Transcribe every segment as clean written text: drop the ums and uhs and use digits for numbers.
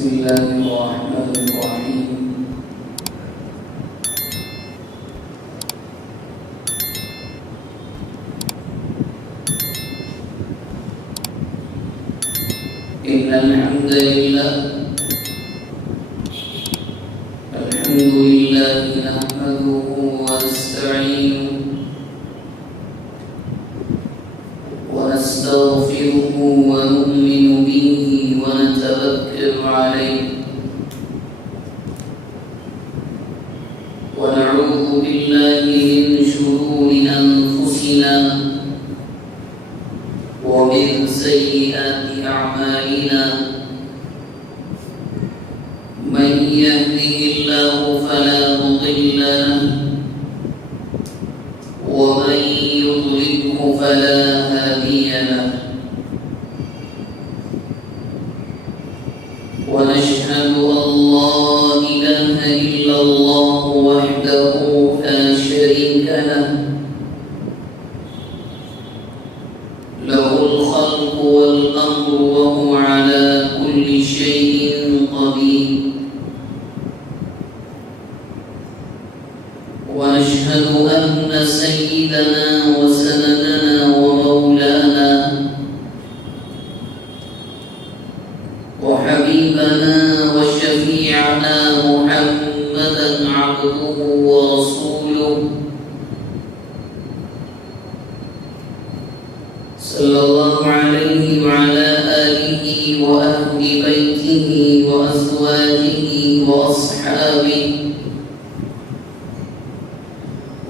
بسم الله الرحمن الرحيم. إن الحمد لله نحمده ونستعينه ونستغفره ونؤمن به ونتوكل عليه ونعوذ بالله من شرور أنفسنا ومن سيئات أعمالنا. من يهده الله فلا مضل له ومن يضلله فلا هادي له. ونشهد أن لا إله إلا الله وحده لا شريك له، له الخلق والأمر وهو على كل شيء قدير. ونشهد أن سيدنا وسندنا ومولانا وحبيبنا وشفيعنا محمدا عبده ورسوله صلى الله عليه وعلى آله وأهل بيته وأزواجه وأصحابه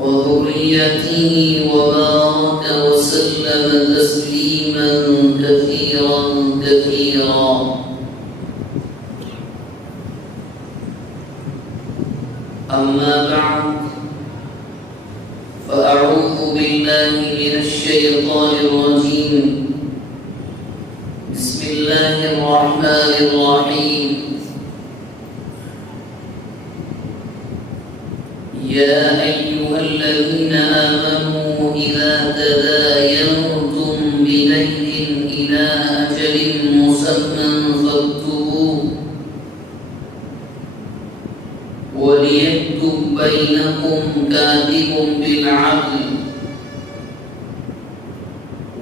وذريته وبارك وسلم تسليما كثيرا كثيرا. أما بعد، فأعوذ بالله من الشيطان الرجيم. بسم الله الرحمن الرحيم. يا أيها الذين آمنوا إذا تداينتم بدين إلى أجل مسمى فاكتبوه، وليكتب بينكم كاتب بالعدل،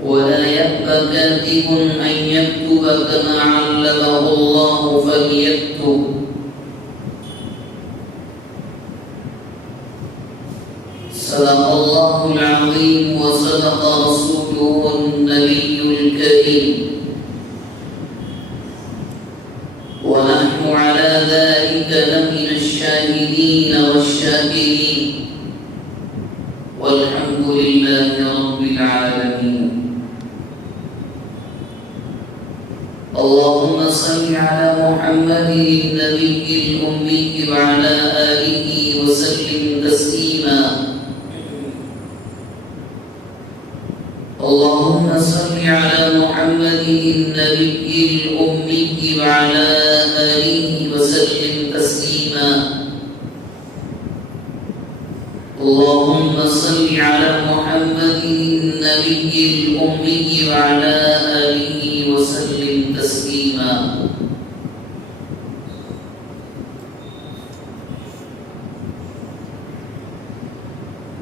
ولا يأبى كاتب أن يكتب كما علمه الله فليكتب. صدق الله العظيم وصدق رسوله النبي الكريم، ونحن على ذلك لمن الشاهدين والشاكرين، والحمد لله رب العالمين. اللهم صل على محمد النبي الأمي وعلى آله وسلم تسليما. اللهم صل على محمد النبي الأمي وعلى آله وسلم تسليما. اللهم صل على محمد النبي الأمي وعلى آله وسلم تسليما.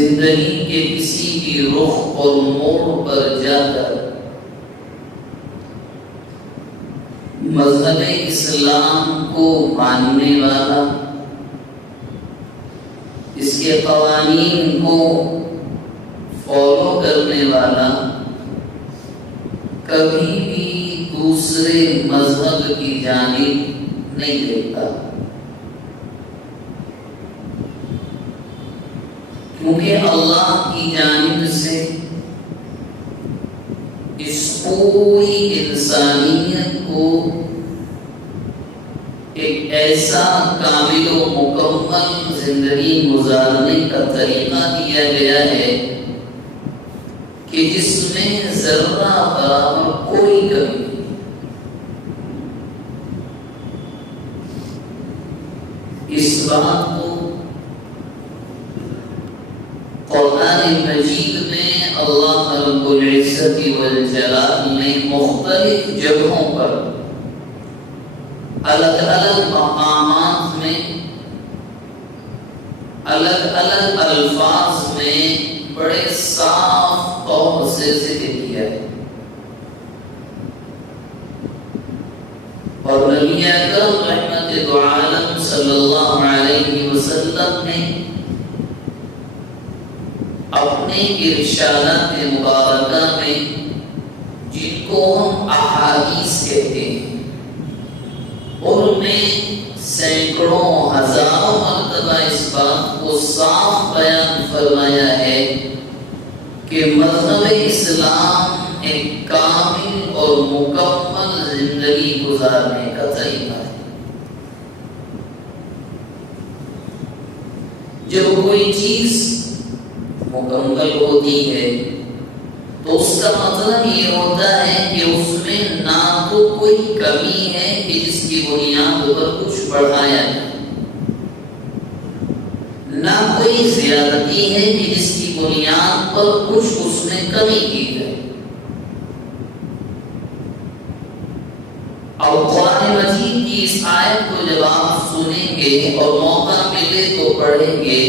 زندگی کے کسی بھی رخ اور موڑ پر جا کر مذہب اسلام کو ماننے والا، اس کے قوانین کو فالو کرنے والا کبھی بھی دوسرے مذہب کی جانب نہیں دیکھتا، کیونکہ اللہ کی جانب سے اس پوری انسانیت کو ایک ایسا کامل و مکمل زندگی گزارنے کا طریقہ دیا گیا ہے کہ جس میں ذرہ برابر کوئی کمی نہیں۔ اس بات کو قرآن مجید میں اللہ رب العزت والجلال نے مختلف جگہوں پر الگ الگ مقامات میں الگ الگ الفاظ میں بڑے صاف طور سے ذکر کیا ہے، اور نبی اکرم رحمت دو عالم صلی اللہ علیہ وسلم نے اپنے ارشادات مبارکہ میں، جن کو ہم احادیث کہتے ہیں، ان میں سینکڑوں ہزاروں مرتبہ اس بات کو صاف بیان فرمایا ہے کہ مذہب اسلام ایک کامل اور مکمل زندگی گزارنے کا طریقہ ہے۔ جب کوئی چیز مکمل ہوتی ہے تو اس کا مطلب یہ ہوتا ہے کہ اس میں نہ تو کوئی کمی ہے کہ جس کی بنیاد پر کچھ بڑھایا جائے، نہ کوئی زیادتی ہے کہ جس کی بنیاد پر کچھ اس میں کمی کی جائے۔ اور قرآن مجید کی اس آیت کو جب آپ سنیں گے اور موقع ملے تو پڑھیں گے،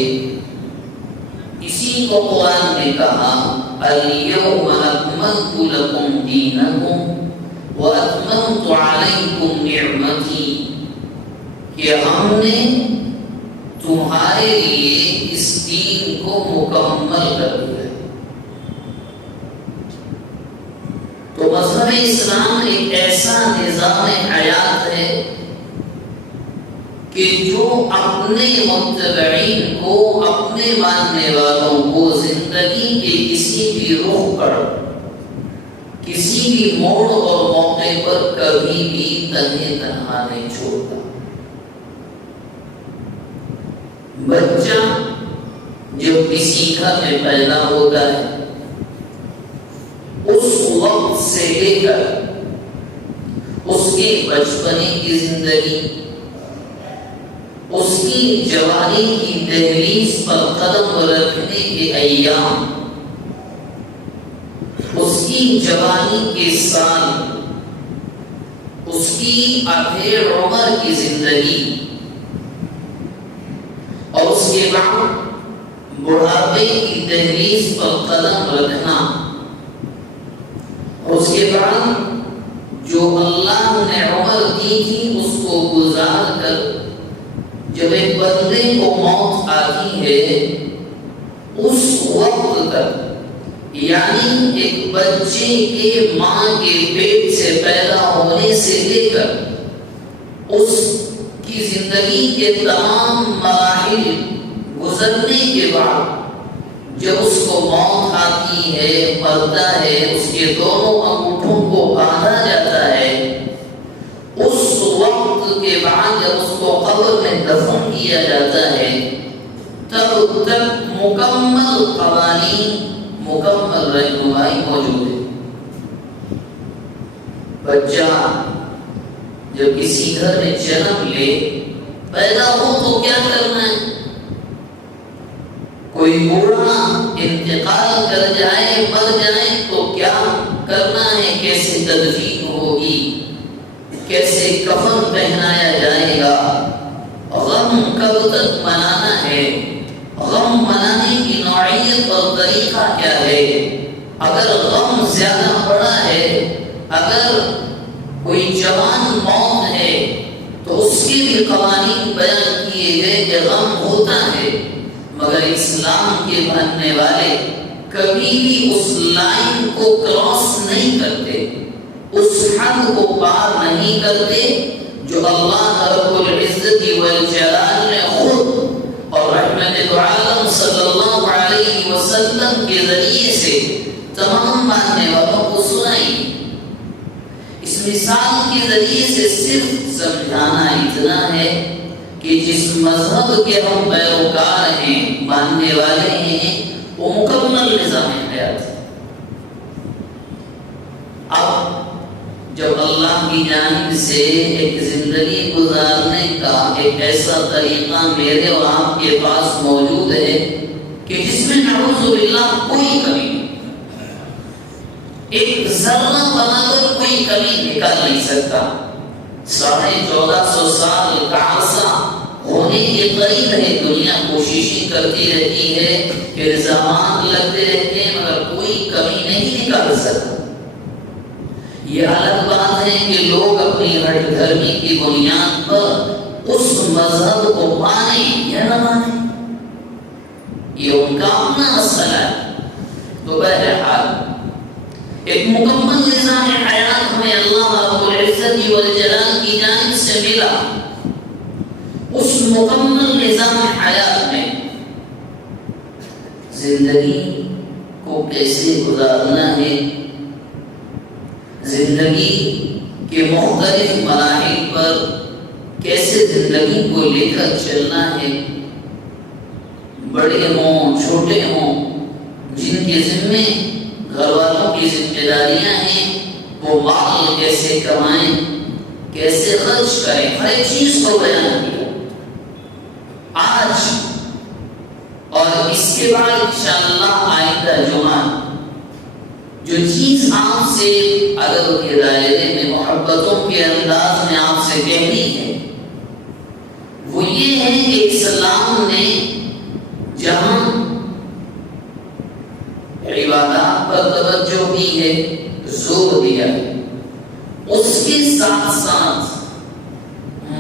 اسی کو قرآن نے کہا اليوم اکملت لکم دینکم واتممت علیکم نعمتی، کہ ہم نے تمہارے لیے اس دین کو مکمل کر دیا۔ تو مذہب اسلام ایک ایسا نظام حیات ہے کہ جو اپنے متبعین کو، اپنے ماننے والوں کو زندگی کے کسی بھی رخ پر، کسی بھی موڑ اور موقع پر کبھی بھی تنہے تنہا نہیں چھوڑتا۔ بچہ جب کسی گھر میں پیدا ہوتا ہے، اس وقت سے لے کر اس کے بچپنے کی زندگی، اس کی جوانی کی دہلیز پر قدم رکھنے کے ایام، اس کی جوانی کے سال، اس کی آخر عمر کی زندگی، اور اس کے بعد بڑھاپے کی دہلیز پر قدم رکھنا، اور اس کے بعد جو اللہ نے عمر دی تھی اس کو گزار کر جب ایک بندے کو موت آتی ہے، اس وقت تک، یعنی ایک بچے کے ماں کے پیٹ سے پیدا ہونے سے لے کر اس کی زندگی کے تمام مراحل گزرنے کے بعد جب اس کو موت آتی ہے، مرتا ہے، اس کے دونوں انگوٹھوں کو باندھا جاتا ہے، اس وقت کے بعد جب اس کو قبر میں دفن کیا جاتا ہے، تب تک مکمل قوانین، مکمل رہنمائی موجود ہے۔ بچہ جب کسی گھر میں جنم لے، پیدا ہو تو کیا کرنا ہے؟ کوئی بوڑھا انتقال کر جائے، مر جائے تو کیا کرنا ہے؟ کیسے تدفین ہوگی، کیسے کفن پہنایا جائے گا، غم کب تک منانا ہے، غم منانے کی نوعیت اور طریقہ کیا ہے. اگر غم زیادہ بڑا ہے، اگر کوئی جوان موت ہے تو اس کے بھی قوانین بیان کیے گئے کہ غم ہوتا ہے، مگر اسلام کے ماننے والے کبھی بھی اس لائن کو کراس نہیں کرتے، اس حد کو پار نہیں کرتے جو اللہ رب العزت والجلال نے خود اور رحمت عالم صلی اللہ علیہ وسلم کے ذریعے سے تمام ماننے والوں کو سنائی. اس مثال کے ذریعے سے صرف سمجھانا اتنا ہے کہ جس مذہب کے ہم پیروکار ہیں، ماننے والے ہیں، وہ مکمل نظام حیات ہے. اب جب اللہ کی جانب سے ایک زندگی گزارنے کا ایک ایسا طریقہ میرے اور آپ کے پاس موجود ہے کہ جس میں نعوذ باللہ کوئی کمی نہیں، ایک ذرہ بنا کر کوئی کمی نکال نہیں سکتا. 1450 سال کا عرصہ ہونے کے قریب ہے، دنیا کوششیں کرتی رہتی ہے، الزامات لگتے رہتے ہیں، مگر کوئی کمی نہیں نکال سکتا. یہ الگ بات ہے کہ لوگ اپنی ہٹ دھرمی کی بنیاد پر اس مذہب کو مانیں یا نہ مانیں، یہ ان کا اپنا مسئلہ ہے. تو بہرحال ایک مکمل نظام حیات ہمیں اللہ رب العزت والجلال کی جانب سے ملا. اس مکمل نظام حیات میں زندگی کو کیسے گزارنا ہے، زندگی کے مختلف مراحل پر کیسے زندگی کو لے کر چلنا ہے، بڑے ہوں چھوٹے ہوں، جن کے ذمے گھر والوں کی ذمہ داریاں ہیں، وہ مال کیسے کمائیں، کیسے خرچ کریں، ہر ایک چیز کو بیان کیا آج. اور اس کے بعد انشاءاللہ آئندہ جمعہ جو چیز آپ سے ادب کے دائرے میں محبتوں کے انداز میں آپ سے کہنی ہے وہ یہ ہے کہ اسلام نے جہاں عبادات پر توجہ دی ہے، زور دیا ہے، اس کے ساتھ ساتھ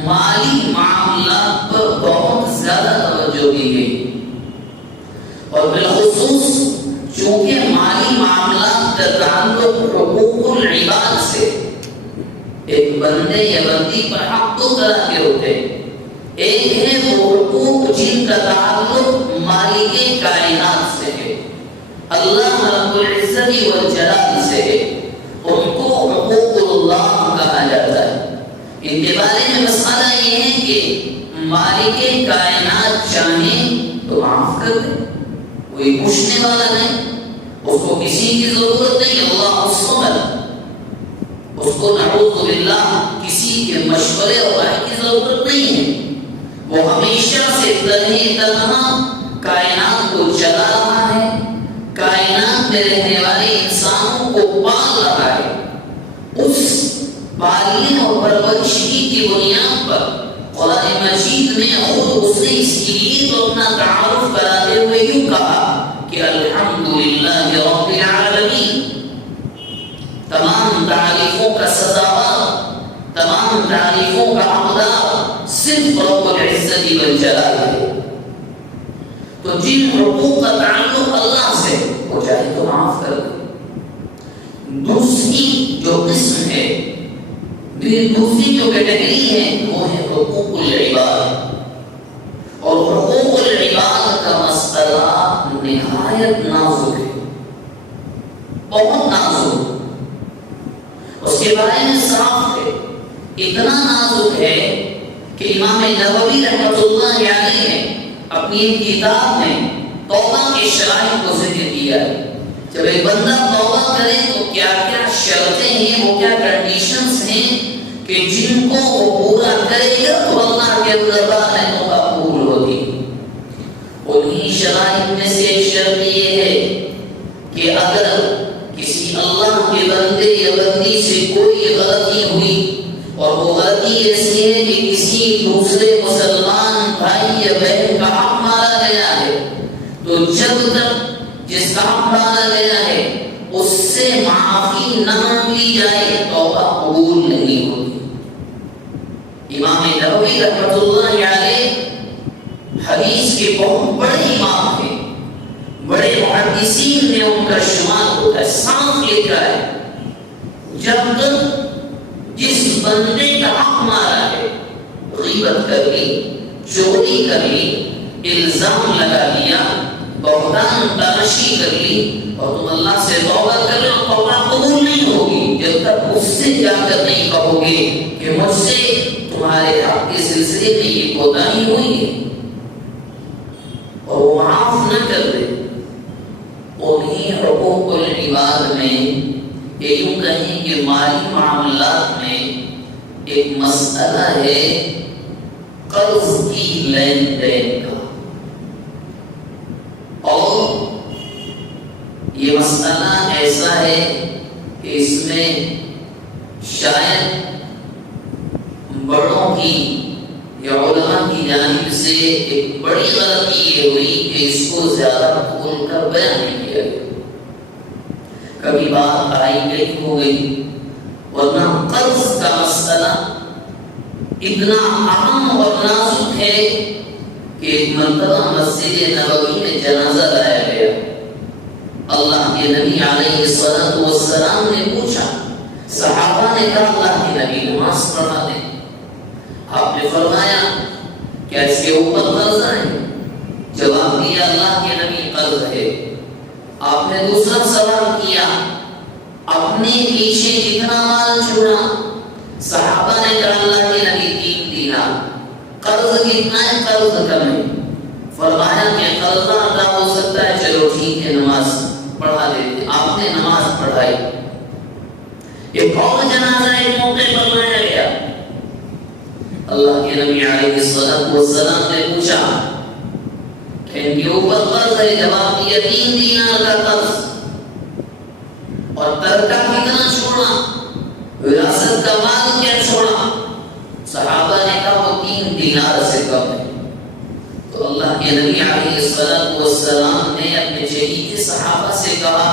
مالی معاملات پر بہت زیادہ توجہ دی گئی. اور بالخصوص چونکہ مالی معاملات کا تعلق حقوق العباد سے، ایک بندے یا بندی پر حق دو طرح کے ہوتے ہیں. ایک ہے وہ حقوق جن کا تعلق مالک کائنات سے ہے، اللہ رب العزت والجلال سے ہے، ان کو حقوق اللہ کہا جاتا ہے. ان کے بارے میں مسئلہ یہ ہے کہ مالک کائنات چاہیں تو معاف کر دے، کوئی پوچھنے والا نہیں، اس کو کسی کی ضرورت نہیں. اللہ الصمد، اس کو نعوذ باللہ کسی کے مشورے اور رائے کی ضرورت نہیں ہے. وہ ہمیشہ سے تنہا کائنات کو چلا رہا ہے، کائنات میں رہنے والے انسانوں کو پال رہا ہے. اس پالنے اور پرورشی کی بنیاد پر قرآن مجید میں خود اس نے اس کے لیے تو اپنا تعارف کراتے ہوئے یوں کہا کہ الحمدللہ رب العالمین، تمام تعریفوں کا سزاوار، تمام تعریفوں کا حقدار صرف رب العزت والجلال ہے. تو جن حقوق کا تعلق اللہ سے، وہ چاہے تو معاف کر دے. دوسری جو قسم ہے، دوسری جو کیٹیگری ہے، وہ ہے حقوق العباد. اور حقوق العباد کا مسئلہ نہایت نازک ہے، بہت نازک. اس کے بارے میں صاف ہے، اتنا نازک ہے کہ امام نووی رحمۃ اللہ علیہ نے اپنی کتاب میں توبہ کے شرائط کو ذکر کیا ہے. جب ایک بندہ توبہ کرے تو کیا کیا شرطیں ہیں، وہ کیا کنڈیشنز ہیں کہ جن کو وہ پورا کرے گا تو اللہ کے دربار میں توبہ قبول ہوگی. انہی شرائط میں سے ایک شرط یہ ہے کہ اگر کسی اللہ کے بندے یا بندی سے کوئی غلطی ہوئی اور وہ غلطی ایسی ہے کہ کسی دوسرے مسلمان بھائی یا بہن کا حق مارا گیا ہے، جب تک جس کا حق ڈالا گیا ہے اس سے معافی نہ مانگ لی جائے توبہ قبول نہیں ہوتی۔ امام نووی رحمۃ اللہ علیہ حدیث کے بہت بڑے امام ہیں، بڑے محدثین میں ان کا شمار ہوتا ہے، صاف لکھا ہے جب تک جس بندے کا حق مارا ہے، غیبت کر لی، چوری کر لی، الزام لگا لیا، بہتان تراشی کر لی اور تم اللہ سے توبہ کر رہے ہو، توبہ قبول نہیں ہوگی جب تک اس سے جا کر نہیں کہو گے کہ مجھ سے تمہارے حق کے سلسلے میں یہ کوتاہی ہوئی ہے اور وہ معاف نہ کر دے۔ انہیں حقوق العباد میں یوں کہیں کہ مالی معاملات میں ایک مسئلہ ہے قرض کی لین دین کا، اور یہ مسئلہ ایسا ہے کہ اس میں شاید بڑوں کی یا علماء کی جانب سے ایک بڑی غلطی یہ ہوئی کہ اس کو زیادہ کھول کر بیان نہیں کیا گیا، کبھی بات آئی گئی ہو گئی، ورنہ قرض کا مسئلہ اتنا اہم اور نازک ہے کہ ایک مرتبہ مسجد نبوی میں جنازہ لایا گیا، اللہ کے نبی علیہ الصلوۃ والسلام نے پوچھا، صحابہ نے کہا اللہ کے نبی نماز پڑھا دیں، آپ نے فرمایا کیا اس کے اوپر قرض ہے؟ جواب دیا اللہ کے نبی قرض ہے۔ آپ نے دوسرا سوال کیا، اپنے پیچھے کتنا مال چھوڑا؟ صحابہ نے کہا اللہ کے نبی 3 دینار۔ قرض کتنا ہے؟ قرض کم ہے۔ فرمایا کہ قرضہ ادا ہو سکتا ہے، چلو ٹھیک ہے نماز پڑھا دیتے۔ آپ نے نماز پڑھائی، ایک اور جنازہ ایک موقع پر لایا گیا، اللہ کے نبی علیہ الصلوۃ والسلام نے پوچھا کہ ان کے اوپر قرض ہے؟ جواب دیا 3 دینار کا قرض۔ اور ترکہ کتنا چھوڑا؟ وراثت کا مال کیا چھوڑا؟ صحابہ نے کہا وہ 3 دینار سے کم ہے۔ تو اللہ کے نبی علیہ الصلوۃ والسلام نے اپنے شہید صحابہ سے کہا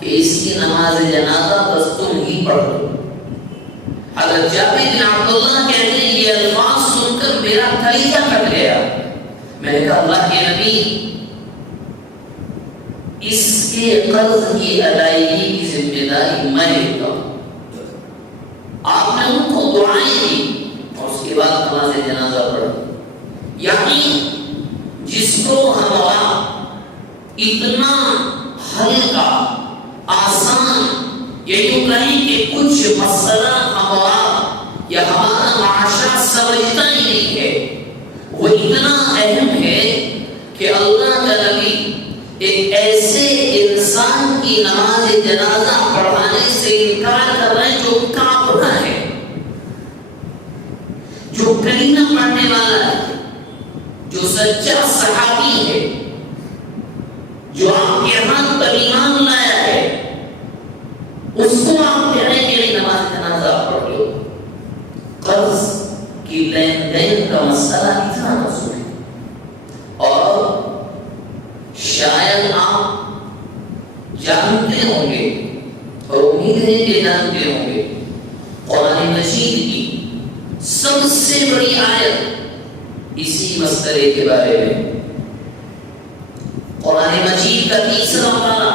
کہ اس کی نماز جنازہ بس تم ہی پڑھ لو۔ حضرت جابر بن عبداللہ کہتے ہیں یہ الفاظ سن کر میرا کلیجہ کٹ گیا۔ میں نے کہا اللہ کے نبی اس کے قرض کی ادائیگی کی ذمہ داری میں لیتا ہوں۔ آپ نے ان کو دعائیں دی اور اس کے بعد نماز جنازہ پڑھی، یعنی جس کو ہمارا اتنا ہلکا آسان یا یوں کہیں کہ کچھ مسئلہ ہمارا یا ہمارا معاشرہ سمجھتا ہی نہیں ہے، وہ اتنا اہم ہے کہ اللہ کا نبی ایک ایسے انسان کی نماز جنازہ پڑھانے سے انکار کر رہے ہیں جو کافر ہے، جو کلمہ پڑھنے والا ہے، جو سچا صحابی ہے، جو آپ کے ہاتھ پر ایمان لایا ہے، اس کو آپ کہہ رہے ہیں کہ نماز جنازہ پڑھ لو۔ قرض کی لین دین کا مسئلہ اتنا نازک ہے، اور شاید آپ جانتے ہوں گے اور امید ہے کہ جانتے ہوں گے، قرآن مجید کی سب سے بڑی آیت اسی مسئلے کے بارے میں، قرآن مجید کا 3 پارہ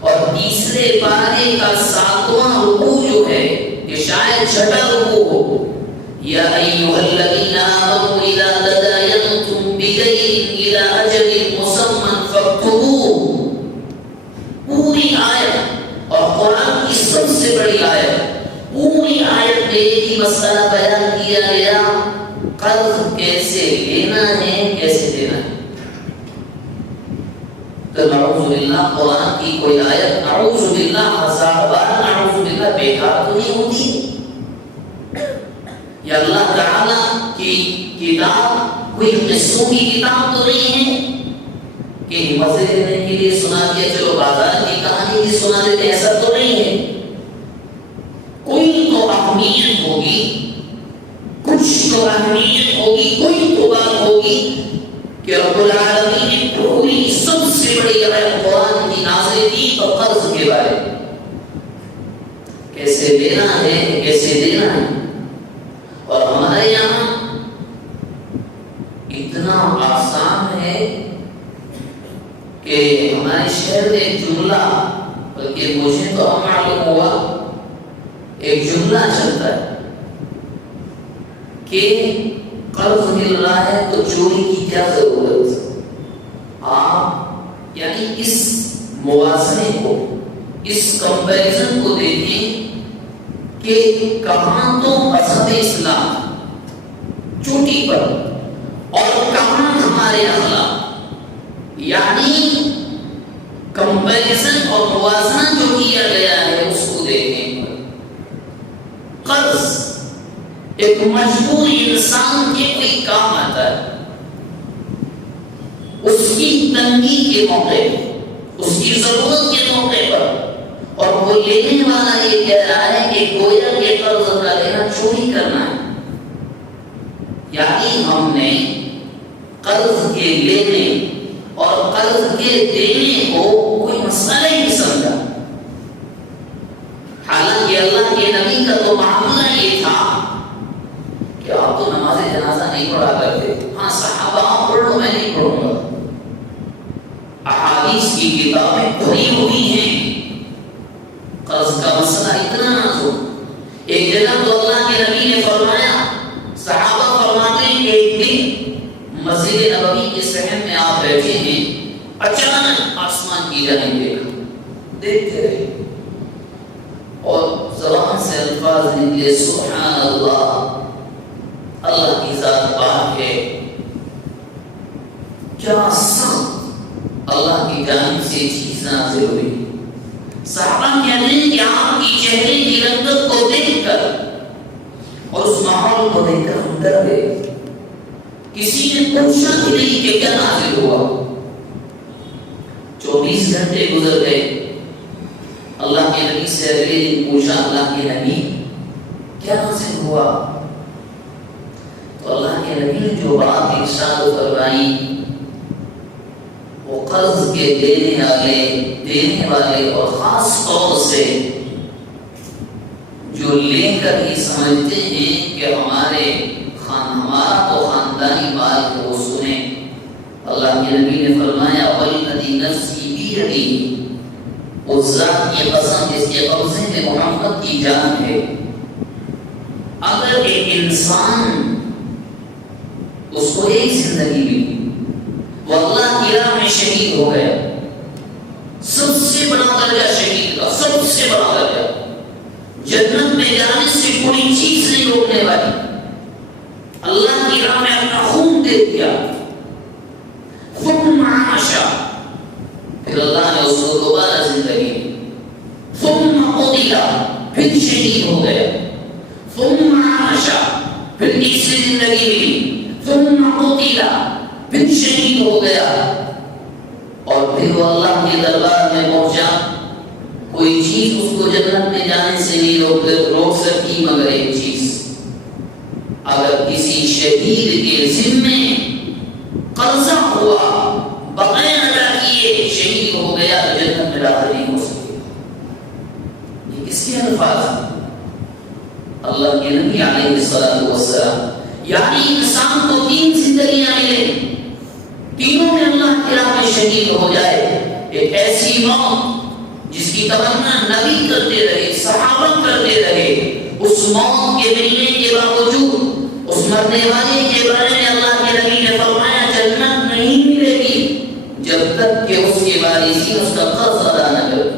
اور 3 پارے کا 7واں رکوع جو ہے، یہ شاید 6واں رکوع ہو، یا ایھا الذین آمنوا اذا تداینتم بدین الی اجل مسمى فاکتبوہ، پوری آیت اور قرآن کی سب سے بڑی آیت، پوری آیت میں ایک ہی مسئلہ بیان کیا گیا، قرض کیسے لینا ہے، کیسے دینا ہے۔ تو نعوذ باللہ قرآن کی کوئی آیت نعوذ باللہ 1000 بار نعوذ باللہ بیکار تو نہیں ہوتی؟ یا اللہ تعالیٰ کی کتاب کوئی قصوں کی کتاب تو نہیں ہے کہ مزے لینے کے لیے سنا دیا، چلو بازار کی کہانی بھی سنا دیتے، ایسا تو نہیں ہے۔ کوئی تو اہمیت ہوگی، کچھ تو اہمیت ہوگی، کوئی تو بات ہوگی کہ رب العالمین نے پوری سب سے بڑی آیت قرآن کی نازل کی تو قرض کے بارے میں، کیسے لینا ہے کیسے دینا ہے۔ اور ہمارے یہاں اتنا آسان ہے کہ ہمارے شہر میں ایک جملہ، بلکہ مجھے تو اب معلوم ہوا، ایک جملہ چلتا ہے کہ قرض مل رہا ہے تو چوری کی کیا ضرورت۔ آپ یعنی اس موازنے کو، اس کمپیریزن کو دیکھیں کہ کہاں تو مذہب اسلام چوٹی پر اور کہاں ہمارے اخلاق، یعنی کمپیریزن اور موازنہ جو کیا گیا ہے اس کو دیکھیں۔ قرض ایک مجبور انسان کے کوئی کام آتا ہے، اس کی تنگی کے موقع پر، اس کی ضرورت کے موقع پر، اور وہ لینے والا یہ کہہ رہا ہے کہ گویا کے قرض کا لینا چوری کرنا ہے۔ یعنی ہم نے قرض کے لینے اور قرض کے دینے کو کوئی مسئلہ ہی نہیں سمجھا، حالانکہ اللہ کے نبی کا تو معاملہ یہ تھا کہ آپ تو نماز جنازہ نہیں پڑھا کرتے، ہاں صحابہ آپ پڑھ لو میں نہیں پڑھوں گا، احادیث کی کتابیں بھری ہوئی ہیں، قرض کا مسئلہ اتنا نازک۔ ایک جگہ تو اللہ کے نبی نے فرمایا، صحابہ فرماتے ہیں کہ ایک دن مسجد نبوی کے صحن میں آپ بیٹھے ہیں، اچانک آسمان کی جانب دیکھا، دیکھتے رہے اور زبان سے الفاظ نکلے، سبحان اللہ، اللہ کی ذات پاک ہے، کیا سخت اللہ کی جانب سے چیز نازل ہوئی۔ صحابہ کہتے ہیں کہ آپ کی چہرے کی رنگت کو دیکھ کر اور اس ماحول کو دیکھ کر ہم ڈر گئے، کسی نے پوچھا بھی نہیں کہ کیا نازل ہوا۔ 24 گھنٹے گزر گئے، اللہ کے نبی سے اگلے دن پوچھا، اللہ کے نبی کیا نازل ہوا؟ تو اللہ کے نبی نے جو بات ارشاد فرمائی، وہ قرض کے دینے والے اور خاص طور سے جو لے کر ہی سمجھتے ہیں کہ ہمارا تو خاندانی مال ہے، وہ سنیں۔ اللہ کے نبی نے فرمایا، وَالَّذِي نَفْسِي بِيَدِهِ، اس ذات کی قسم جس کے قبضے میں محمد کی جان ہے، اگر ایک انسان اس کو ایک زندگی ملی، وہ اللہ کی راہ میں شہید ہو گیا، سب سے بڑا درجہ شہید کا، سب سے بڑا درجہ، جنت میں جانے سے کوئی چیز نہیں روکنے والی، اللہ کی راہ میں اپنا خون دے دیا، ثم عاش، پھر اللہ نے اس کو دوبارہ زندگی دی، ثم قتل، پھر شہید ہو گیا، ثم عاش، پھر تیسری زندگی ملی، ثم قتل، پھر شہید ہو گیا، اور پھر وہ اللہ کے دربار میں پہنچا، کوئی چیز اس کو جنت میں جانے سے نہیں روک سکتی مگر ایک چیز، اگر کسی شہید کے ذمے قرضہ ہوا، بغیر ادا کیے شہید ہو گیا، جنت میں داخل نہیں ہو سکے۔ یہ کس کے الفاظ ہیں؟ اللہ کے نبی علیہ الصلوۃ والسلام۔ یعنی انسان کو 3 زندگیاں ملیں، تینوں میں اللہ کی راہ میں شہید ہو جائے، ایک ایسی موت جس کی تمنا نبی کرتے رہے، صحابہ کرتے رہے، اس موت کے ملنے کے باوجود اس مرنے والے کے بارے میں اللہ کے نبی نے فرمایا، جنت نہیں ملے گی جب تک کہ اس کے وارثین اس کا قرض ادا نہ کریں۔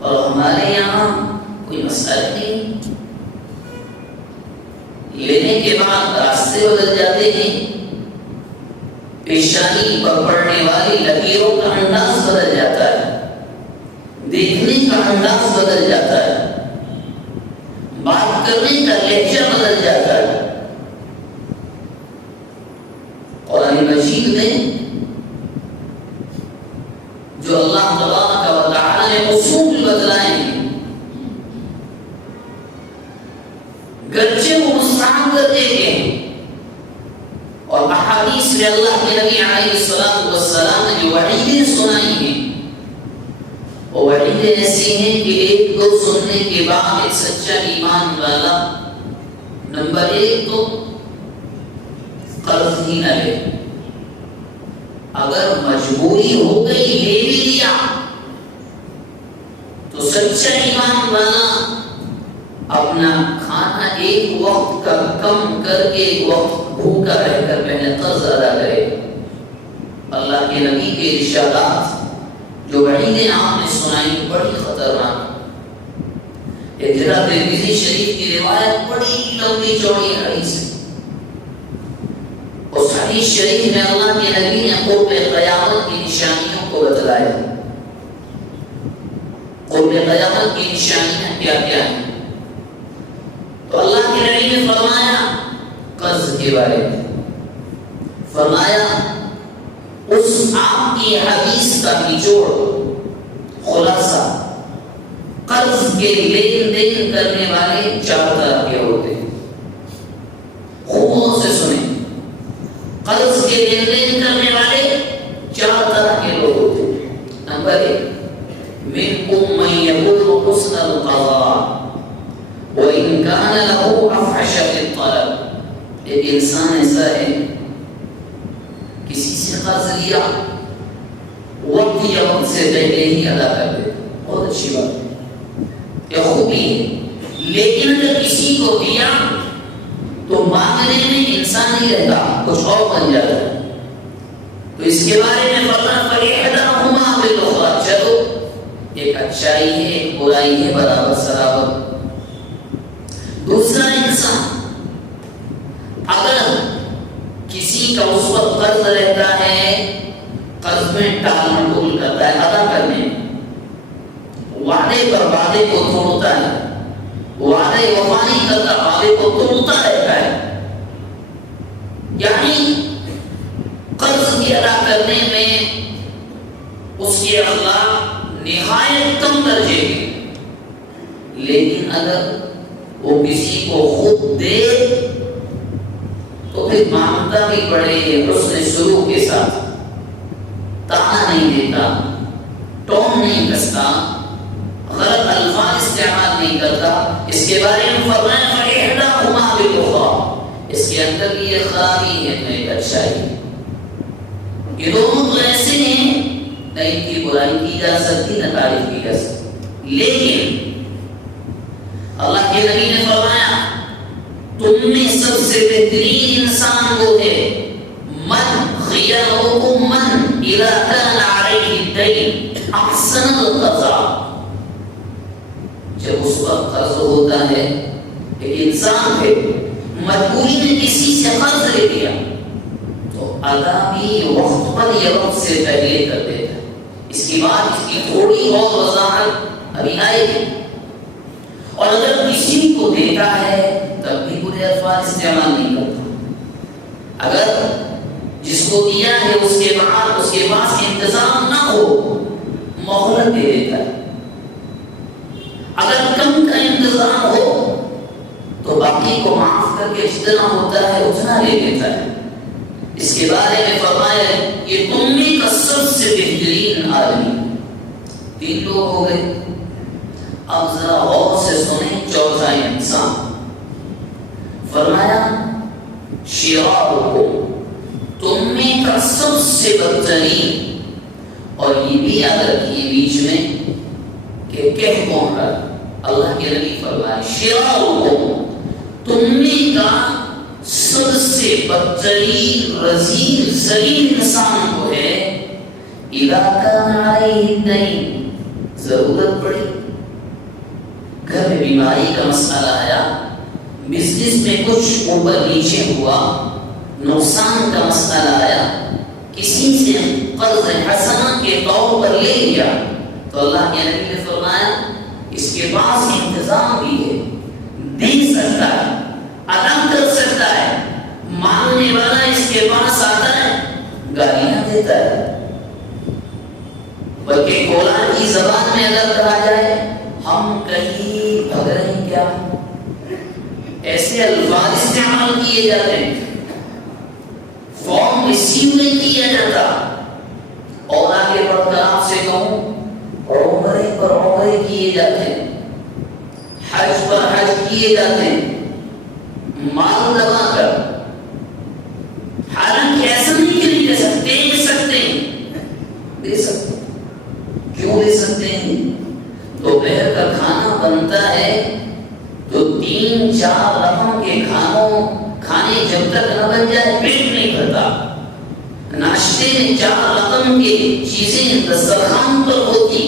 اور ہمارے یہاں کوئی مسئلہ نہیں، لینے کے بعد راستے بدل جاتے ہیں، پیشانی پر پڑنے والی لکیروں کا انداز بدل جاتا ہے، دیکھنے کا انداز بدل جاتا ہے، بات کرنے کا لہجہ بدل جاتا ہے۔ قرآن مجید میں جو اللہ تبارک و تعالی نے اصول بتلائے ہیں، گرچہ وہ مستحب کرتے ہیں اور حدیث میں اللہ کے نبی علیہ السلام نے جو وعیدیں سنائی ہیں وہ وعیدیں ایسی ہیں کہ ایک دو سننے کے بعد ایک سچا ایمان والا نمبر ایک تو قرض ہی نہ لے. اگر مجبوری ہو گئی لے بھی لیا تو سچا ایمان والا اپنا کھانا ایک وقت کا کم کر کے ایک وقت بھوکا رہ کر پہلے قرض ادا کرے. اللہ کے نبی کے ارشادات جو وعیدیں آپ نے سنائی بڑی خطرناک. ترمذی شریف کی روایت بڑی لمبی چوڑی حدیث ہے. اس حدیث شریف میں اللہ کے نبی نے قرب قیامت کی نشانیوں کو بتلایا. قرب قیامت کی نشانیاں کیا کیا ہیں؟ تو اللہ کے نبی نے فرمایا قرض کے بارے میں فرمایا اس آپ کی حدیث کا نچوڑ خلاصہ قرض کے لین دین کرنے والے 4 طرح کے ہوتے ہیں. خوب سے سنیں. قرض کے لین دین کرنے والے 4 طرح کے لوگ ہوتے ہیں. نمبر 1 منکم من یقول حسن القضاء وَإِنْ كَانَ لَهُ أَفْحَشَ الطَّلَبِ. ایک انسان ایسا ہے کسی سے قرض لیا وقت یا وقت سے پہلے ہی ادا کر دے. بہت اچھی بات ہے یا خوبی ہے. لیکن اگر کسی کو دیا تو مانگنے میں انسان نہیں رہتا, کچھ اور بن جاتا ہے. تو اس کے بارے میں فرمایا فَلْيَحْذَرْهُمَا بِالْأُخْرَى. چلو ایک اچھائی ہے ایک برائی ہے برابر سرابر. دوسرا انسان اگر کسی کا اس وقت قرض رہتا ہے قرض میں ٹال مٹول کرتا ہے ادا کرنے میں, وعدے پر وعدے کو توڑتا ہے, وعدے وفا نہیں کرتا, وعدے کو توڑتا رہتا ہے, یعنی قرض بھی ادا کرنے میں اس کے اخلاق نہایت کم درجے کے. لیکن اگر وہ کسی کو خود دے تو پھر مانگتا بھی بڑے حسن سلوک کے ساتھ, تانا نہیں دیتا, ٹون نہیں کستا, غلط الفاظ استعمال نہیں کرتا. اس کے بارے میں فرمایا فَإِحْدَاهُمَا بِالْأُخْرَى. اس کے اندر بھی ایک خرابی ہے تو ایک اچھائی. یہ دونوں تو ایسے ہیں نہ ان کی برائی کی جا سکتی نہ تعریف کی جا سکتی. لیکن اللہ کے نبی نے فرمایا تم میں سب سے بہترین انسان وہ ہے من خیرکم من اذا كان علیہ الدین احسن القضاء. جب اس وقت قرض ہوتا ہے ایک انسان ہے مجبوری میں کسی سے قرض لے لیا تو ادا بھی وقت پر یا وقت سے پہلے کر دیتا ہے. اس کی بات اس کی تھوڑی اور وضاحت ابھی آئے گی. اور اگر کسی کو دیتا ہے تب بھی برے الفاظ استعمال نہیں کرتا. اگر جس کو دیا ہے اس کے بعد اس کے پاس انتظام نہ ہو مہلت دے دیتا ہے. اگر کم کا انتظام ہو تو باقی کو معاف کر کے جتنا ہوتا ہے اتنا لے لیتا ہے. اس کے بارے میں فرمایا یہ تم میں کا سب سے بہترین آدمی. 3 لوگ ہو گئے. اب ذرا غور سے سنیں چوتھا انسان. فرمایا شرارکم تم میں کا سب سے بدترین. اور یہ بھی یاد رکھیے بیچ میں کہ کہہ کون رہا. اللہ کے نبی فرمایا شرارکم تم میں کا سب سے بدترین رذیل ذلیل انسان وہ ہے اذا کان علیہ الدین. ضرورت پڑی, گھر میں بیماری کا مسئلہ آیا, بزنس میں کچھ اوپر نیچے ہوا, نقصان کا مسئلہ آیا, کسی سے قرض حسنہ کے طور پر لے لیا تو اللہ کے نبی نے فرمایا اس کے پاس انتظام بھی ہے, دے سکتا ہے, ادا کر سکتا ہے. مانگنے والا اس کے پاس آتا ہے گالیاں دیتا ہے. بلکہ قرآن کی زبان میں اگر کہا جائے ہم کہیں بھگ رہے ہیں کیا, ایسے الفاظ استعمال کیے جاتے ہیں. فارم ریسیو نہیں کیا جاتا. اور آگے بڑھ کر آپ سے کہوں عمرے پر عمرے کیے جاتے ہیں, حج پر حج کیے جاتے ہیں, مال دبا کر. حالانکہ ایسا نہیں کہ نہیں دے سکتے, دے سکتے ہیں, دے سکتے. کیوں دے سکتے ہیں؟ دوپہر کا کھانا بنتا ہے تو 3-4 رقم کے کھانے جب تک نہ بن جائے پیٹ نہیں بھرتا. ناشتے میں 4 رقم کے چیزیں دسترخوان پر ہوتی.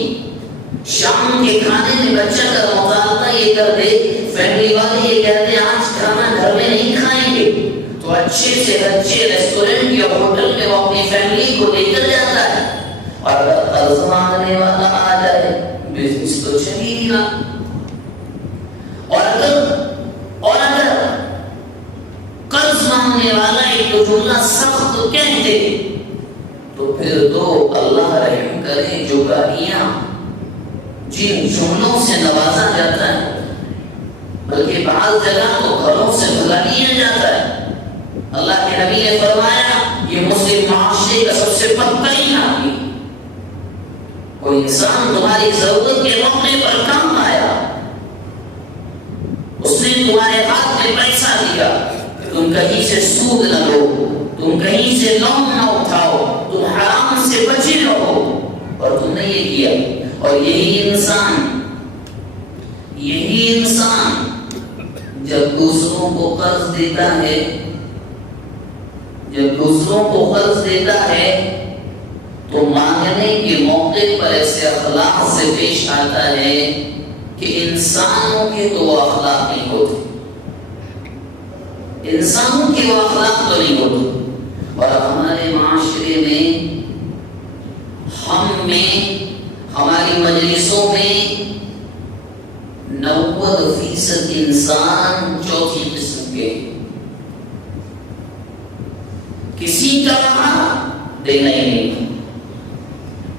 شام کے کھانے میں بچہ کا مطالبہ یہ کر دے, فیملی والے یہ کہتے ہیں آج کھانا گھر میں نہیں کھائیں گے, تو اچھے سے اچھے ریسٹورینٹ یا ہوٹل میں وہ اپنی فیملی کو لے کر جاتا ہے. اور اگر قرض مانگنے والا آ جائے بزنس تو چل ہی نہ. اور اگر قرض مانگنے والا ایک جملہ سخت کہہ دے تو پھر تو اللہ رحم کرے جو گالیاں جن جملوں سے نوازا جاتا ہے, بلکہ بعض جگہ تو گھروں سے بھگا دیا جاتا ہے. اللہ کے نبی نے فرمایا یہ مسلم معاشرے کا سب سے بدترین آدمی. کوئی انسان تمہاری ضرورت کے موقع پر کام آیا, اس نے تمہارے ہاتھ میں پیسہ دیا, تم کہیں سے سود نہ لو, تم کہیں سے لون نہ اٹھاؤ, تم حرام سے بچے رہو, اور تم نے یہ کیا. اور یہی انسان جب دوسروں کو قرض دیتا ہے تو مانگنے کے موقع پر ایسے اخلاق سے پیش آتا ہے کہ انسانوں کے تو وہ اخلاق نہیں ہوتے, انسانوں کے وہ اخلاق تو نہیں ہوتے. اور ہمارے معاشرے میں, ہماری مجلسوں میں 90% انسان چوتھی قسم کے. کسی کا رہا دینا ہی نہیں,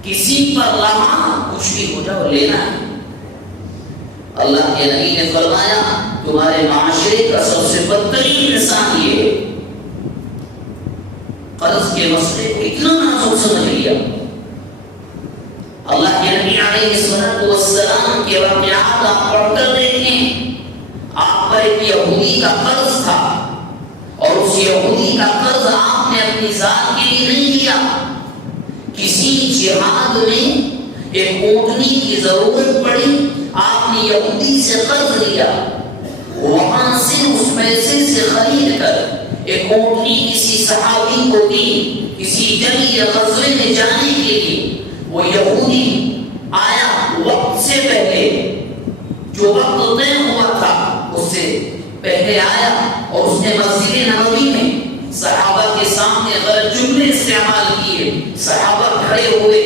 کسی پر رہا کچھ بھی ہو جاؤ لینا ہے. اللہ کے نبی نے فرمایا تمہارے معاشرے کا سب سے بدترین انسان یہ ہے. قرض کے مسئلے کو اتنا نازک سمجھ لیا. اللہ کے نبی علیہ الصلوۃ والسلام کے واقعات آپ پڑھ کر دیکھیں. آپ پر ایک یہودی کا قرض تھا, اور اس یہودی کا قرض آپ نے اپنی ذات کے لیے نہیں لیا. کسی جہاد میں ایک اونٹنی کی ضرورت پڑی, آپ نے یہودی سے قرض لیا, وہاں سے اس پیسے سے خرید کر ایک اونٹنی کسی صحابی کو دی, کسی جنگ یا غزوے میں جانے کے لیے. وہ یہودی آیا وقت سے پہلے, جو وقت طے ہوا تھا اس سے پہلے آیا, اور اس نے مسجد نبوی میں صحابہ کے سامنے غلط جملے استعمال کیے. صحابہ کھڑے ہوئے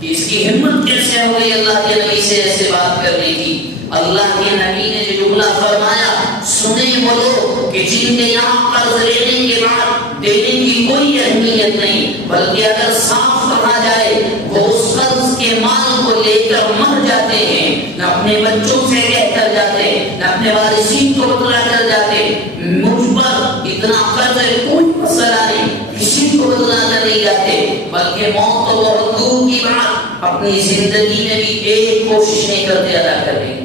کہ اس کی ہمت کیسے ہو گئی اللہ کے نبی سے ایسے بات کرنے کی. اللہ کے نبی نے جو جملہ فرمایا سنے وہ لوگ کہ جن کے یہاں قرض لینے کے بعد دینے کی کوئی اہمیت نہیں, بلکہ اگر صاف کہا جائے وہ اس قرض کے مال کو لے کر مر جاتے ہیں, نہ اپنے بچوں سے کہہ کر جاتے, نہ اپنے وارثین کو بتلا کر جاتے مجھ پر اتنا قرض ہے کوئی مسئلہ نہیں, کسی کو بتلا کر نہیں جاتے, بلکہ موت تو بہت دور کی بات اپنی زندگی میں بھی ایک کوشش نہیں کرتے ادا کرنے کی.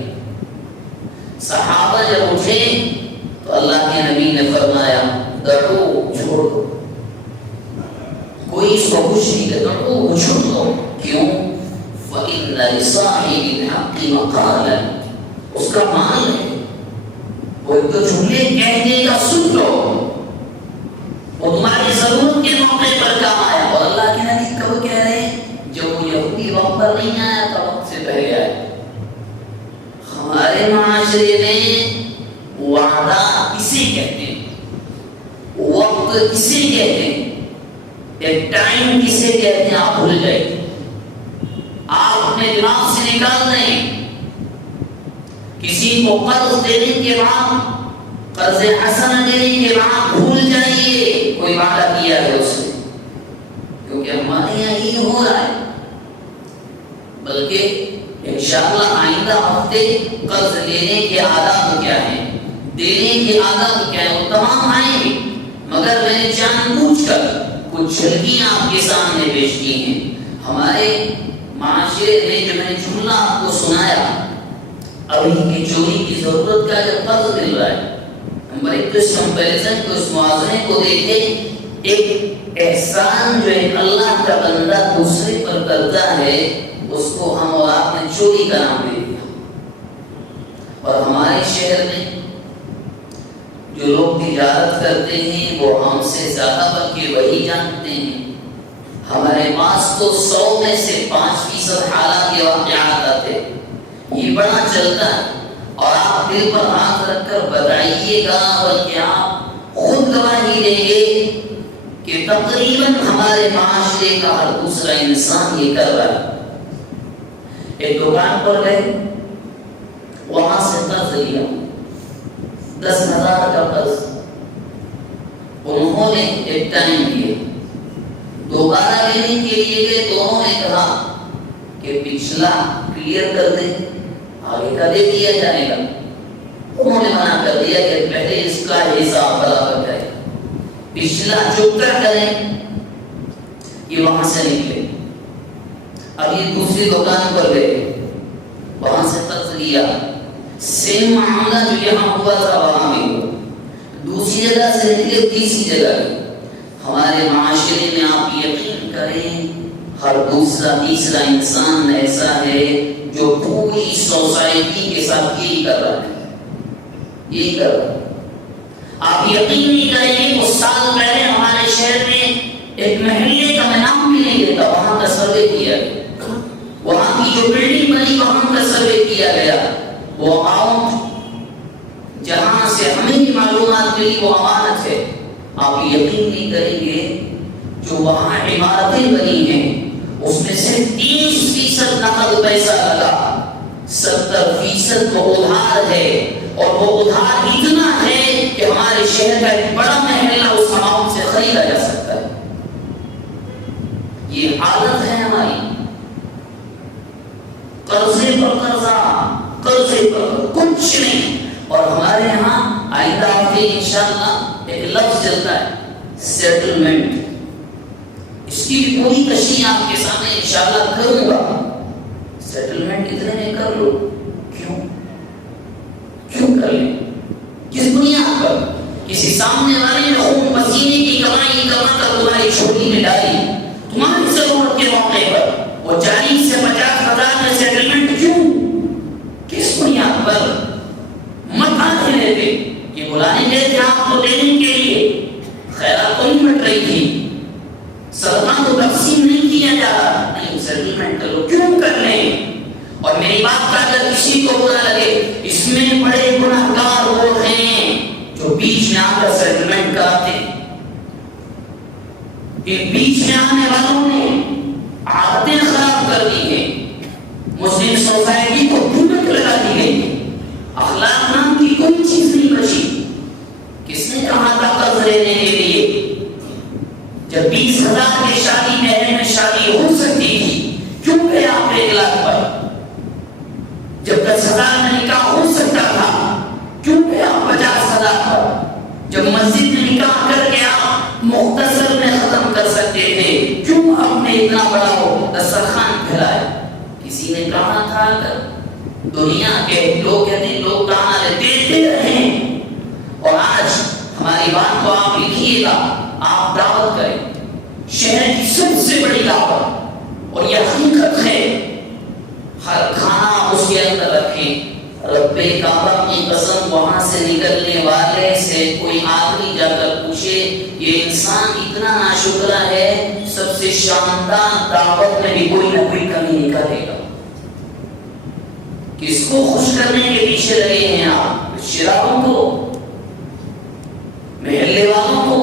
صحابہ جب اٹھے تو اللہ کے نبی نے فرمایا دڑو چھوڑ دو, کوئی اس کو کچھ نہیں کہتا, دڑو چھوڑ دو. کیوں؟ فَإِنَّ لِصَاحِبِ الْحَقِّ مَقَالًا, اس کا مال ہے, وہ ایک تو جملے کہہ دے گا سن لو, وہ تمہاری ضرورت کے موقع پر کام آیا. اور اللہ کے نبی کب کہہ رہے ہیں؟ جب وہ یہودی وقت پر نہیں آیا تھا, وقت سے پہلے آیا. ہمارے معاشرے میں وعدہ کسے کہتے ہیں, وقت کسے کہتے ہیں, ایک ٹائم کسے کہتے ہیں, آپ بھول گئے. آپ اپنے دماغ سے نکال دیں. کسی کو قرض دینے کے بعد, قرض حسن دینے کے بعد بھول جائیے کوئی وعدہ کیا ہے اس نے, کیونکہ ہمارے یہاں یہ ہو رہا ہے. بلکہ انشاءاللہ آئندہ ہفتے قرض لینے کے آداب کیا ہیں, دینے کے آداب کیا ہیں, وہ تمام آئیں گے. مگر میں نے جان بوجھ کر کچھ جھلکیاں آپ کے سامنے پیش کی ہیں. ہمارے معاشرے میں جو میں نے جملہ آپ کو سنایا، ابھی کی چوری کی ضرورت کا جب قرض مل رہا ہے، نمبر ایک تو اس کمپیریزن کو، اس موازنے کو دیکھیں. ایک احسان جو ایک اللہ کا بندہ دوسرے پر کرتا ہے، اس کو ہم اور آپ نے چوری کا نام دے دیا. اور ہمارے شہر میں جو لوگ تجارت کرتے ہیں وہ ہم سے زیادہ بلکہ وہی جانتے ہیں. ہمارے پاس تو 100 میں سے 5% حالات کے واقعات آتے، یہ بڑا چلتا ہے. اور آپ دل پر ہاتھ رکھ کر بتائیے گا، بلکہ آپ خود گواہی دیں گے کہ تقریباً ہمارے معاشرے کا ہر دوسرا انسان یہ کر رہا ہے. ایک دکان پر گئے، وہاں سے قرض لیا 10,000 کا قرض. انہوں نے ایک ٹائم دیے، دوبارہ لینے کے لیے گئے تو انہوں نے کہا کہ پچھلا کلیئر کر دیں، آگے کا دے دیا جائے گا. انہوں نے منع کر دیا کہ پہلے اس کا حساب برابر کریں، پچھلا چکتا کریں. یہ وہاں سے نکلے، اب یہ دوسری دکان پر گئے، وہاں سے قرض لیا. سیم معاملہ جو یہاں ہوا تھا وہاں بھی ہوا. دوسری جگہ سے نکلے، تیسری جگہ بھی. ہمارے معاشرے میں آپ یقین کریں ہر دوسرا تیسرا انسان ایسا ہے جو پوری سوسائٹی کے ساتھ یہی کر رہا ہے، یہی کر رہا ہے. آپ یقین نہیں کریں گے، کچھ سال پہلے ہمارے شہر میں ایک محلے کا میں نام بھی نہیں لیتا، وہاں کا سروے کیا گیا. وہاں کی جو بلڈنگ بنی وہاں کا سروے کیا گیا. وہ اماؤنٹ جہاں سے ہمیں بھی معلومات ملی وہ امانت ہے. آپ یقین نہیں کریں گے جو وہاں عمارتیں بنی ہیں اس میں سے 30% نقد پیسہ لگا، 70% وہ ادھار ہے. اور وہ ادھار اتنا ہے کہ ہمارے شہر کا ایک بڑا محلہ اس اماؤنٹ سے خریدا جا سکتا ہے. یہ عادت ہے ہماری، قرضے پر قرضہ، قرضے پر کچھ نہیں. اور ہمارے یہاں آئندہ ہفتے انشاءاللہ ایک لفظ چلتا ہے سیٹلمنٹ. اس کی بھی پوری تشریح آپ کے سامنے انشاءاللہ کروں گا. سیٹلمنٹ اتنے میں کر لو، کیوں کر لیں؟ کس بنیاد پر؟ کسی سامنے والے نے خون پسینے کی کمائی کما کر تمہاری چھوٹی میں ڈالی، تمہاری ضرورت کے موقع پر وہ 40 سے 50,000 میں سیٹلمنٹ کیوں؟ کس بنیاد پر؟ مت آتے لیتے، یہ بلانے گئے تھے آپ کو دینے کے لیے، خیرات تو نہیں مٹ رہی تھی، صدقہ تو تقسیم نہیں کیا جا رہا. نہیں، سیٹلمنٹ کر لو. کیوں کر لیں؟ اور میری بات کا اگر کسی کو برا لگے، اس میں بڑے گناہگار وہ ہیں جو بیچ میں آ کر سیٹلمنٹ کراتے. ان بیچ میں آنے والوں نے عادتیں خراب کر دی ہیں، مسلم سوسائٹی کو دھمک لگا دی گئی، اخلاق نام کی کوئی چیز نہیں بچی. کس نے کہا تھا قرض لینے کے لیے؟ جب 20,000 کی شادی میں شادی ہو سکتی تھی، کیوں گئے آپ 1 لاکھ پر؟ جب 10,000 میں نکاح ہو سکتا تھا، کیوں گئے آپ 50,000 پر؟ جب مسجد میں نکاح کر کے آپ مختصر میں ختم کر سکتے تھے، کیوں آپ نے اتنا بڑا ہو دسترخوان پھیلایا؟ کسی نے کہا تھا اگر دنیا کے لوگ کہتے ہیں لوگ کہاں دیتے رہیں. اور آج ہماری بات کو آپ لکھیے گا، آپ دعوت کریں، شہر کی سب سے بڑی دعوت، اور یہ حقیقت ہے. ہر کھانا اس کے اندر رکھیں. رب کعبہ کی قسم، وہاں سے نکلنے والے سے کوئی آدمی جا کر پوچھے یہ انسان اتنا ناشکرا ہے، سب سے شاندار دعوت میں بھی کوئی نہ کوئی کمی نکالے گا. کس کو خوش کرنے کے پیچھے لگے ہیں آپ؟ رشتہ داروں کو، محلے والوں کو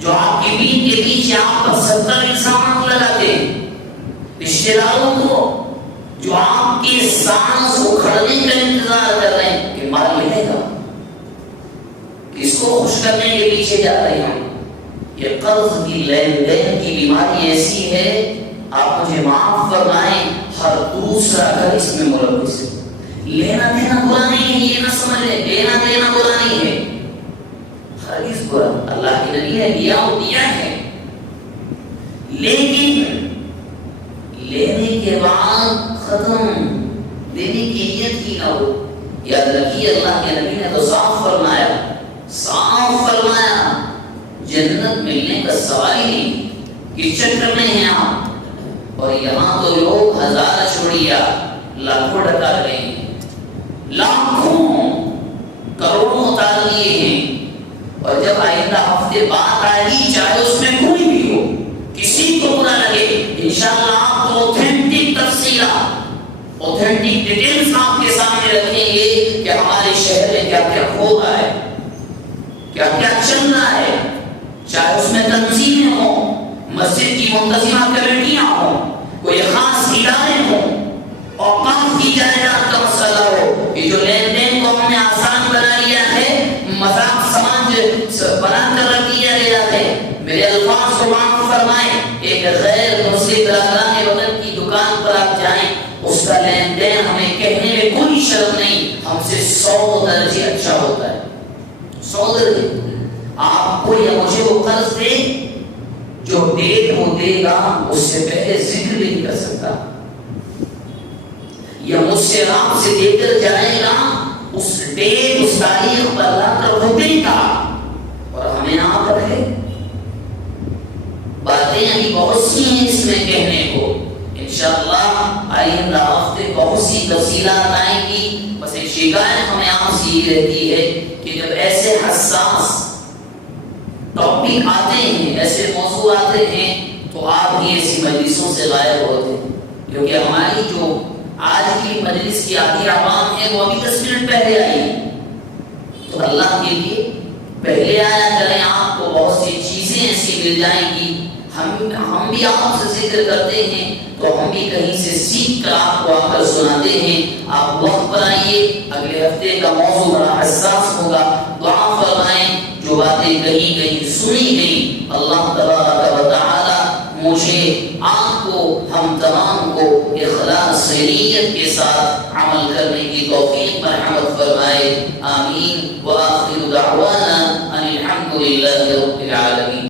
جو آپ کی بیوی کے پیچھے آپ پر 70 الزامات لگاتے ہیں، رشتہ داروں کو جو آپ کی سانس اکھڑنے کا انتظار کر رہے ہیں کہ مال ملے گا. کس کو خوش کرنے کے پیچھے جا رہے ہیں؟ یہ قرض کی لین دین کی بیماری ایسی ہے، آپ مجھے معاف فرمائیں، ہر دوسرا گھر اس میں ملوث ہے. لینا دینا برا نہیں ہے، یہ نہ سمجھ لیں، لینا دینا برا نہیں ہے، ہرگز برا. اللہ کے نبی نے دیا اور دیا ہے، لیکن لینے کے بعد ختم، دینے کی نیت کی نہ ہو. یاد رکھیے اللہ کے نبی نے تو صاف فرمایا جنت ملنے کا سوال ہی نہیں، کس چکر میں ہیں آپ؟ اور یہاں تو لوگ ہزار چھوڑیا لاکھوں ڈکا رہے ہیں، لاکھوں کروڑوں اتار لیے ہیں. اور جب آئندہ ہفتے بات آئے گی، چاہے اس میں کوئی بھی ہو، کسی کو برا لگے، انشاءاللہ آپ کو اوتھینٹک تفصیلات، اوتھینٹک ڈیٹیلز آپ کے سامنے رکھیں گے کہ ہمارے شہر میں کیا کیا ہو رہا ہے، کیا کیا چل رہا ہے. چاہے اس میں تنظیمیں ہوں، مسجد کی منتظمہ کمیٹیاں ہوں، کوئی خاص ادارے ہوں، اوقاف کی جائیداد کا مسئلہ ہو. یہ جو لین دین کو ہم نے آسان بنا لیا ہے، مذاق سماج بنا کر رکھ دیا گیا ہے. میرے الفاظ کو معاف فرمائیں، ایک غیر مسلم برادران وطن کی دکان پر آپ جائیں، اس کا لین دین ہمیں کہنے میں کوئی شرم نہیں، ہم سے 100 درجے اچھا ہوتا ہے. 100 درجے. آپ کو یا مجھے وہ قرض دے، جو ڈیٹ وہ دے گا اس سے پہلے ذکر نہیں کر سکتا، یا مجھ سے آپ سے دے کر جائے گا، اس ڈیٹ اس تاریخ پر لا کر وہ دے گا، اور ہمیں آپ پر ہے. باتیں ابھی بہت سی ہیں اس میں کہنے کو، انشاءاللہ آئندہ ہفتے بہت سی تفصیلات آئیں گی. بس ایک شکایت ہمیں آپ سے یہ رہتی ہے کہ جب ایسے حساس ٹاپک آتے ہیں، ایسے موضوع آتے ہیں، تو آپ ہی ایسی مجلسوں سے غائب ہوتے ہیں. کیونکہ ہماری جو آج کی مجلس کی آدھی عوام ہے وہ ابھی 10 منٹ پہلے آئی، تو اللہ کے لیے پہلے آیا کریں. آپ کو بہت سی چیزیں ایسی مل جائیں گی. ہم بھی آپ سے ذکر کرتے ہیں تو ہم بھی کہیں سے سیکھ کر آپ کو آ کر سناتے ہیں. آپ وقت پر آئیے، اگلے ہفتے کا موضوع بڑا حساس ہوگا. دعا فرمائیں، جو باتیں کہیں سنی گئی، اللہ تبارک و تعالی مجھے، آپ کو، ہم تمام کو اخلاص نیت کے ساتھ عمل کرنے کی توفیق مرحمت فرمائے. آمین. وآخر دعوانا ان الحمد للہ رب العالمین.